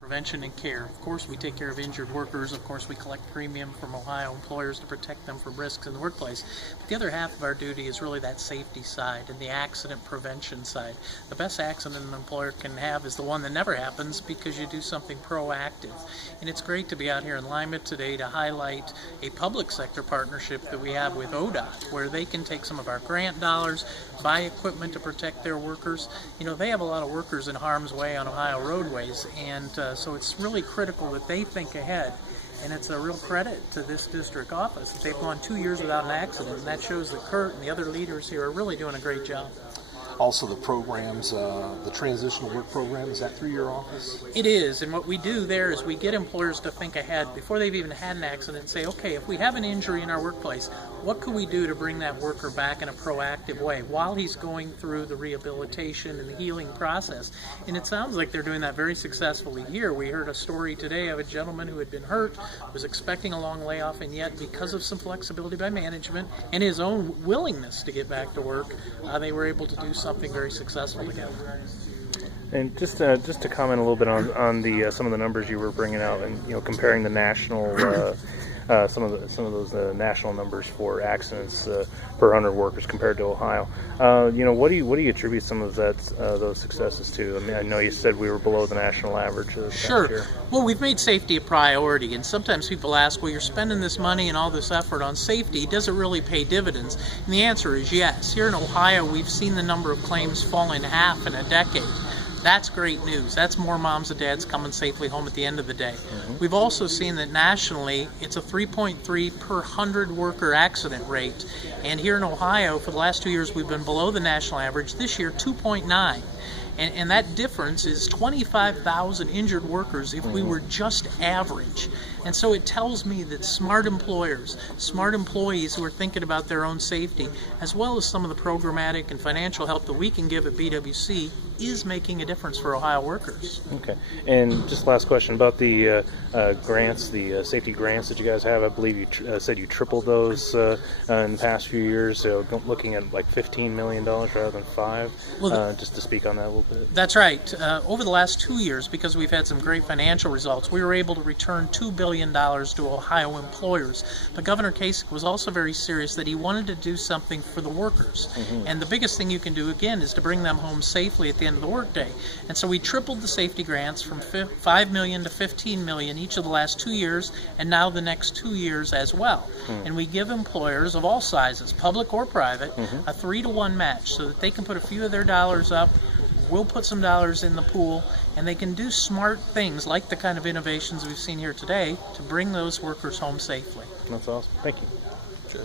Prevention and care. Of course, we take care of injured workers. Of course, we collect premium from Ohio employers to protect them from risks in the workplace. But the other half of our duty is really that safety side and the accident prevention side. The best accident an employer can have is the one that never happens because you do something proactive. And it's great to be out here in Lima today to highlight a public sector partnership that we have with ODOT, where they can take some of our grant dollars, buy equipment to protect their workers. You know, they have a lot of workers in harm's way on Ohio roadways, and so it's really critical that they think ahead. And it's a real credit to this district office that they've gone 2 years without an accident, and that shows that Kurt and the other leaders here are really doing a great job. Also the programs, the transitional work program, is that through your office? It is, and what we do there is we get employers to think ahead before they've even had an accident and say, okay, if we have an injury in our workplace, what could we do to bring that worker back in a proactive way while he's going through the rehabilitation and the healing process? And it sounds like they're doing that very successfully here. We heard a story today of a gentleman who had been hurt, was expecting a long layoff, and yet because of some flexibility by management and his own willingness to get back to work, they were able to do something very successful together. And just to comment a little bit on the some of the numbers you were bringing out, and comparing the national some of those national numbers for accidents per 100 workers compared to Ohio. What do you attribute some of those successes to? I mean, I know you said we were below the national average. Sure. Well, we've made safety a priority, and sometimes people ask, well, you're spending this money and all this effort on safety, does it really pay dividends? And the answer is yes. Here in Ohio, we've seen the number of claims fall in half in a decade. That's great news. That's more moms and dads coming safely home at the end of the day. We've also seen that nationally, it's a 3.3 per 100 worker accident rate. And here in Ohio, for the last 2 years, we've been below the national average. This year, 2.9. And that difference is 25,000 injured workers if we were just average. And so it tells me that smart employers, smart employees who are thinking about their own safety, as well as some of the programmatic and financial help that we can give at BWC, is making a difference for Ohio workers. Okay. And just last question about the grants, the safety grants that you guys have. I believe you said you tripled those in the past few years, so looking at like $15 million rather than $5. Well, just to speak on that a little bit. That's right. Over the last 2 years, because we've had some great financial results, we were able to return $2 billion to Ohio employers. But Governor Kasich was also very serious that he wanted to do something for the workers. And the biggest thing you can do, again, is to bring them home safely at the end of the workday. And so we tripled the safety grants from $5 million to $15 million each of the last 2 years, and now the next 2 years as well. And we give employers of all sizes, public or private, a 3-to-1 match so that they can put a few of their dollars up. We'll put some dollars in the pool, and they can do smart things like the kind of innovations we've seen here today to bring those workers home safely. That's awesome. Thank you. Sure.